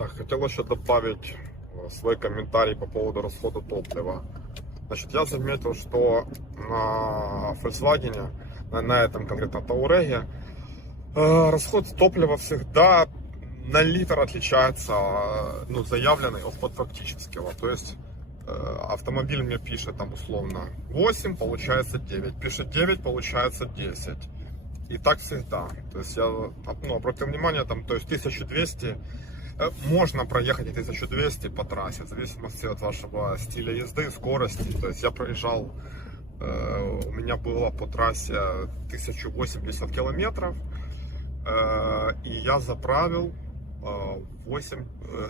Так, хотел еще добавить э, свой комментарий по поводу расхода топлива. Значит, я заметил, что на Volkswagen, на, на этом конкретно Тауреге, э, расход топлива всегда на литр отличается э, ну, заявленный от фактического. То есть автомобиль мне пишет там условно 8, получается 9. Пишет 9, получается 10. И так всегда. То есть я ну, обратил внимание, там, то есть 1200 э, можно проехать и 1200 по трассе, в зависимости от вашего стиля езды, скорости. То есть я проезжал, э, у меня было по трассе 1080 километров, э, и я заправил э, 8,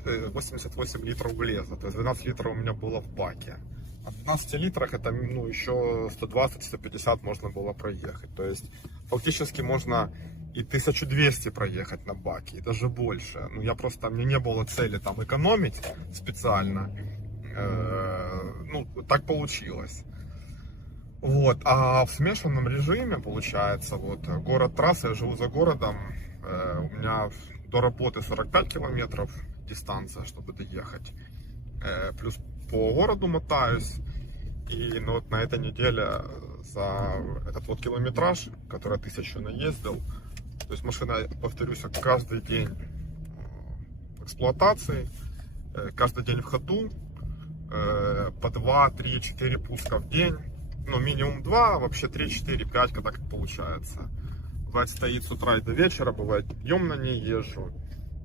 э, 88 литров глеза, то есть 12 литров у меня было в баке. А в 12 литрах это ну, еще 120-150 можно было проехать. То есть фактически можно и 1200 проехать на баке, и даже больше. Ну, я просто, мне не было цели там экономить специально. Э, ну, так получилось. Вот, а в смешанном режиме, получается, вот, город-трасса, я живу за городом, э, у меня до работы 45 километров дистанция, чтобы доехать. Э, плюс по городу мотаюсь. И ну, вот на этой неделе за этот вот километраж, который тысячу наездил, то есть машина, повторюсь, каждый день э, эксплуатации, э, каждый день в ходу, э, по 2, 3, 4 пуска в день, ну минимум 2, вообще 3, 4, 5, когда как получается. Бывает стоит с утра и до вечера, бывает днем на ней езжу.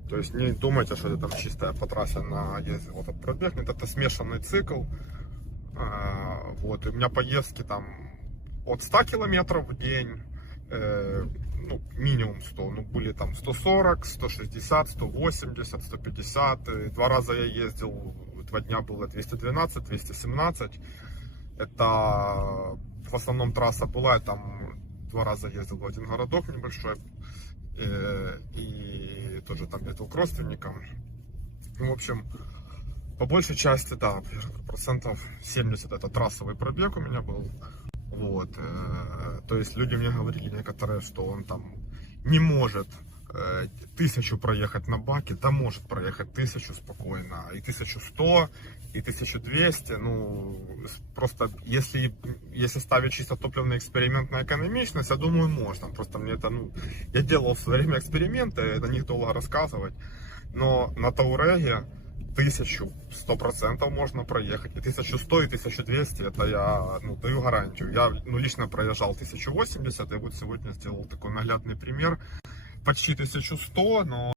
То есть не думайте, что это там чистая по трассе на езде вот этот пробег, нет, это смешанный цикл. А, Вот, и у меня поездки там от 100 километров в день, э, ну, минимум 100, ну, были там 140, 160, 180, 150, и два раза я ездил, два дня было 212, 217, это в основном трасса была, я там два раза ездил в один городок небольшой, э, и тоже там ездил к родственникам, ну, в общем, по большей части, да, процентов 70 это трассовый пробег у меня был. Вот. э, То есть люди мне говорили некоторые, что он там не может э, тысячу проехать на баке, да может проехать тысячу спокойно, и 1100, и 1200, ну, просто если, если ставить чисто топливный эксперимент на экономичность, я думаю, можно, просто мне это, ну, я делал в свое время эксперименты, это них долго рассказывать, но на Тауреге тысячу сто процентов можно проехать. И 1100, и 1200, это я ну, даю гарантию. Я ну, лично проезжал 1080, и вот сегодня сделал такой наглядный пример. Почти 1100, но